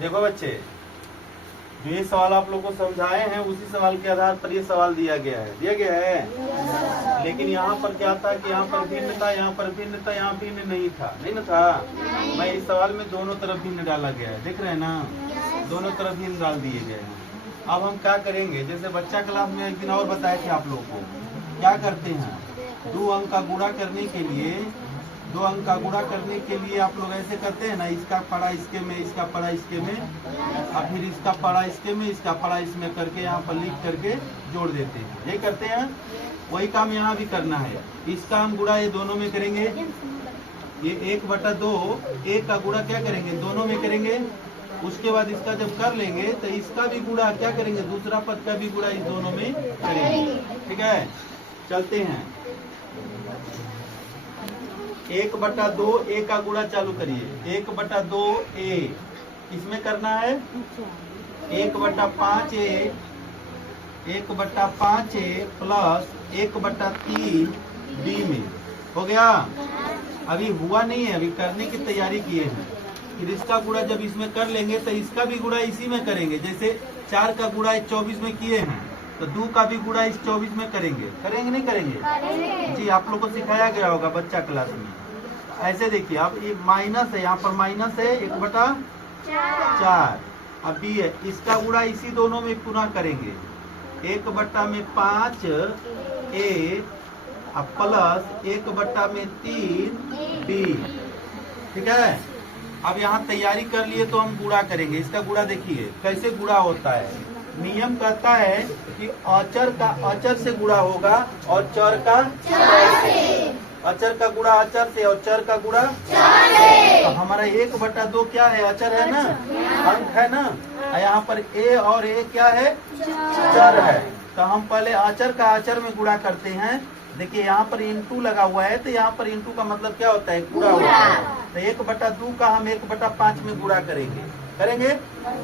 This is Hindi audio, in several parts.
देखो बच्चे, जो ये सवाल आप लोग को समझाए हैं उसी सवाल के आधार पर ये सवाल दिया गया है। लेकिन यहाँ पर क्या था कि यहाँ पर भिन्न था, यहाँ पर भिन्न था, यहाँ भिन्न नहीं था, नहीं ना था। मैं इस सवाल में दोनों तरफ भिन्न डाला गया है, देख रहे हैं ना, दोनों तरफ भिन्न डाल दिए गए हैं। अब हम क्या करेंगे, जैसे बच्चा क्लास में एक दिन और बताए थे आप लोग को, क्या करते हैं, 2 अंक का गुणा करने के लिए, 2 अंक का गुणा करने के लिए आप लोग ऐसे करते हैं ना, इसका पड़ा इसके में, इसका पड़ा इसके में, और फिर इसका पड़ा इसके में, इसका पड़ा इसमें करके यहाँ पर लिख करके जोड़ देते हैं, ये करते हैं। वही काम यहाँ भी करना है। इसका हम गुणा ये दोनों में करेंगे, ये 1/2 1 का गुणा क्या करेंगे, दोनों में करेंगे। उसके बाद इसका जब कर लेंगे तो इसका भी गुणा क्या करेंगे, दूसरा पद का भी गुणा इस दोनों में करेंगे। ठीक है, चलते हैं। 1/2 a का गुणा चालू करिए। 1/2 a इसमें करना है 1/5a, 1/5a प्लस 1/3 b में हो गया। अभी हुआ नहीं है, अभी करने की तैयारी किए हैं। फिर इसका गुणा जब इसमें कर लेंगे तो इसका भी गुणा इसी में करेंगे। जैसे 4 का गुणा इस 24 में किए हैं तो 2 का भी गुणा इस 24 में करेंगे। करेंगे नहीं करेंगे? जी, आप लोग को सिखाया गया होगा बच्चा क्लास में। ऐसे देखिए, अब ये माइनस है, यहाँ पर माइनस है 1/4। अब बी है, इसका गुणा इसी दोनों में पुनः करेंगे। 1/5 a अब प्लस 1/3 b। ठीक है, अब यहाँ तैयारी कर लिए तो हम गुणा करेंगे। इसका गुणा देखिए कैसे गुणा होता है। नियम कहता है कि अचर का अचर से गुणा होगा और चर का अचर का गुणा अचर से और चर का गुणा चर से। तो हमारा 1/2 क्या है, अचर है ना, अंक है ना। यहाँ पर a और a क्या है, चर है। तो हम पहले अचर का अचर में गुणा करते हैं। देखिए यहाँ पर इंटू लगा हुआ है, तो यहाँ पर इंटू का मतलब क्या होता है, गुणा होता है। तो 1/2 का हम 1/5 में गुणा करेंगे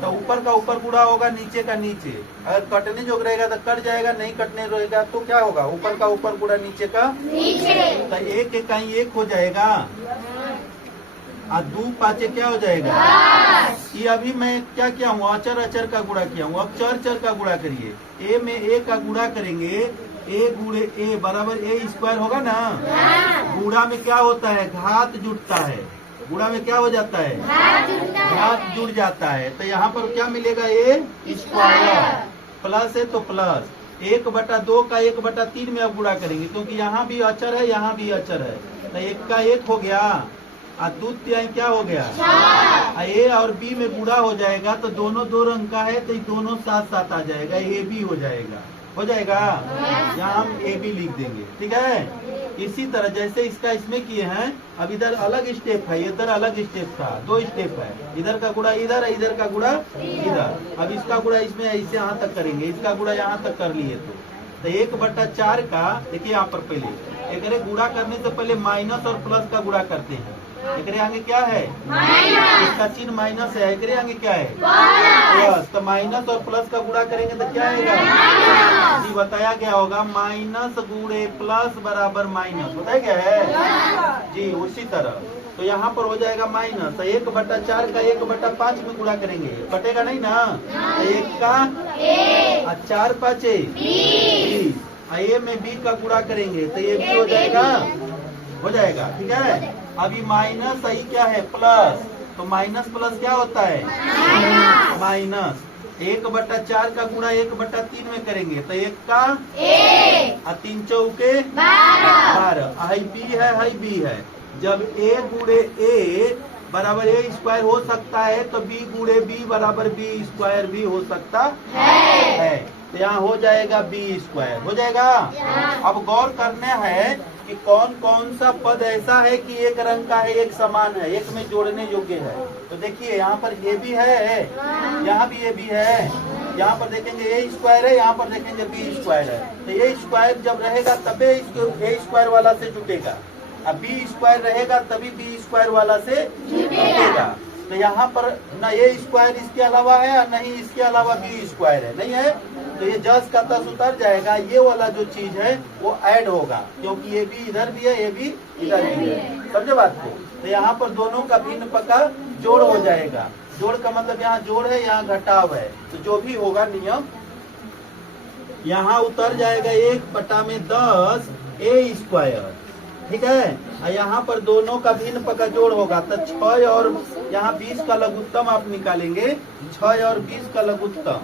तो ऊपर का ऊपर गुणा होगा, नीचे का नीचे। अगर कटने जोग रहेगा तो कट जाएगा, नहीं कटने रहेगा तो क्या होगा, ऊपर का ऊपर गुणा नीचे का नीचे। तो 1 कहीं 1 हो जाएगा और 2 5 क्या हो जाएगा। ये अभी मैं क्या किया हूँ, अचर अचर का गुणा किया हूँ। अब चर चर का गुणा करिए। a में a का गुणा करेंगे, a गुणे a बराबर a² होगा ना। गुणा में क्या होता है, घात जुड़ता है। गुणा में क्या हो जाता है, घात जुड़ जाता है। तो यहाँ पर क्या मिलेगा, a² प्लस है तो प्लस 1/2 का 1/3 में अब गुणा करेंगे, क्योंकि यहाँ भी अचर है, यहाँ भी अचर है। तो 1 का 1 हो गया और 2 3 क्या हो गया, a और b में गुणा हो जाएगा तो दोनों 2 रंग का है, तो दोनों साथ साथ आ जाएगा, a b हो जाएगा। यहाँ हम a b लिख देंगे। ठीक है, इसी तरह जैसे इसका इसमें किए हैं। अब इधर अलग स्टेप है, इधर अलग स्टेप था, 2 स्टेप है। इधर का गुणा इधर, इधर का गुणा इधर। अब इसका गुणा इसमें ऐसे यहाँ तक करेंगे, इसका गुणा यहाँ तक कर लिए तो 1/4 का देखिए यहाँ पर पहले एक गुणा करने से पहले माइनस और प्लस का गुणा करते हैं। एकरे आगे क्या है, इसका चिन्ह माइनस है, एकरे आगे क्या है, प्लस। तो माइनस और प्लस का गुणा करेंगे तो क्या आएगा, जी बताया गया होगा, माइनस गुणे प्लस बराबर माइनस, बताया गया है जी। उसी तरह तो यहाँ पर हो जाएगा माइनस। 1/4 का 1/5 में गुणा करेंगे, कटेगा नहीं ना। 1 का 4 5 20, a में b का गुणा करेंगे तो ये भी हो जाएगा। ठीक है, अभी माइनस सही क्या है, प्लस। तो माइनस प्लस क्या होता है, माइनस। 1/4 का गुणा 1/3 में करेंगे तो 1 का 3 चौके 12। हाई बी है। जब a गुणे a बराबर a² हो सकता है तो b गुणे b बराबर b² भी हो सकता है। तो यहाँ हो जाएगा b² हो जाएगा। अब गौर करना है कि कौन कौन सा पद ऐसा है कि एक रंग का है, एक समान है, एक में जोड़ने योग्य है। तो देखिए यहाँ पर a भी है, यहाँ भी a भी है। यहाँ पर देखेंगे a² है, यहाँ पर देखेंगे b² है। तो a² जब रहेगा तबे a² वाला से जुटेगा, अब b² रहेगा तभी b² वाला से जुटेगा। तो यहाँ पर न a² इसके अलावा है और नहीं इसके अलावा b² है, नहीं है। तो ये जस का तस उतर जाएगा, ये वाला जो चीज है वो ऐड होगा, क्योंकि ये भी इधर भी है, ये भी इधर भी है। समझे बात को। तो यहाँ पर दोनों का भिन्न पका जोड़ हो जाएगा। जोड़ का मतलब यहाँ जोड़ है, यहाँ घटाव है, तो जो भी होगा नियम यहाँ उतर जाएगा 1/10 ए स्क्वायर। ठीक है, और यहाँ पर दोनों का भिन्न का जोड़ होगा, तो 6 और यहाँ 20 का लघुत्तम आप निकालेंगे, 6 और 20 का लघुत्तम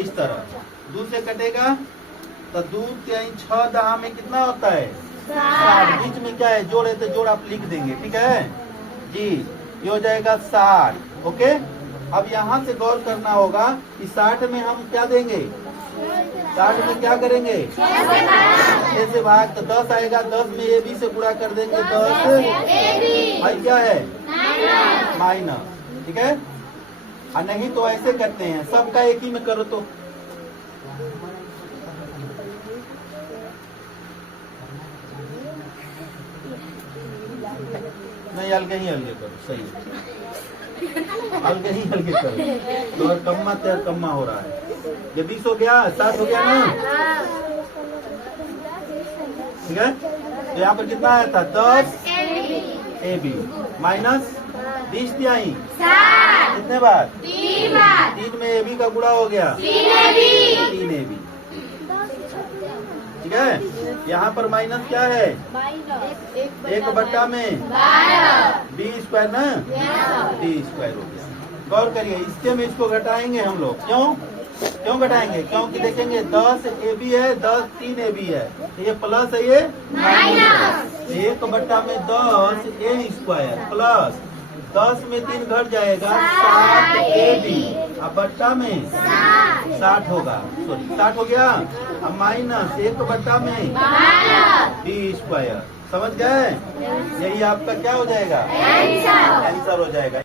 इस तरह 2 से कटेगा, तो 2 3 6 10 में कितना होता है 60। बीच में क्या है जोड़ है, तो जोड़ आप लिख देंगे। ठीक है जी, ये हो जाएगा 60। ओके, अब यहाँ से गौर करना होगा कि 60 में हम क्या देंगे, 60 में क्या करेंगे 6 से भाग, तो 10 आएगा, 10 में ए बी से गुणा कर देंगे, 10 भाई क्या है माइनस। ठीक है, और नहीं तो ऐसे करते हैं, सबका एक ही में करो तो नहीं, अलगे ही अलगे करो, सही है, अलगे ही अलगे करो, तो और कम्मा तेर कम्मा हो रहा है। ये 20 हो गया, 60 हो गया ना। ठीक है, तो यहाँ पर कितना आया था 10 ए बी माइनस 20 दिया ही कितने बार 3 में ए बी का गुणा हो गया 3 ए बी। ठीक है, यहाँ पर माइनस क्या है 1/12 में बी स्क्वायर ना, डी स्क्वायर हो गया। गौर करिए, इसके में इसको घटाएंगे हम लोग, क्यों घटाएंगे, क्योंकि देखेंगे 10 ए बी है, 10 3 ए बी है, तो ये प्लस है, ये माइनस। 1/10 ए स्क्वायर प्लस 10 में 3 घट जाएगा 7 ए बी, अब बट्टा में 60 होगा, सॉरी 60 हो गया, अब माइनस 1/10 में डी स्क्वायर। समझ गए, यही आपका क्या हो जाएगा आंसर हो जाएगा।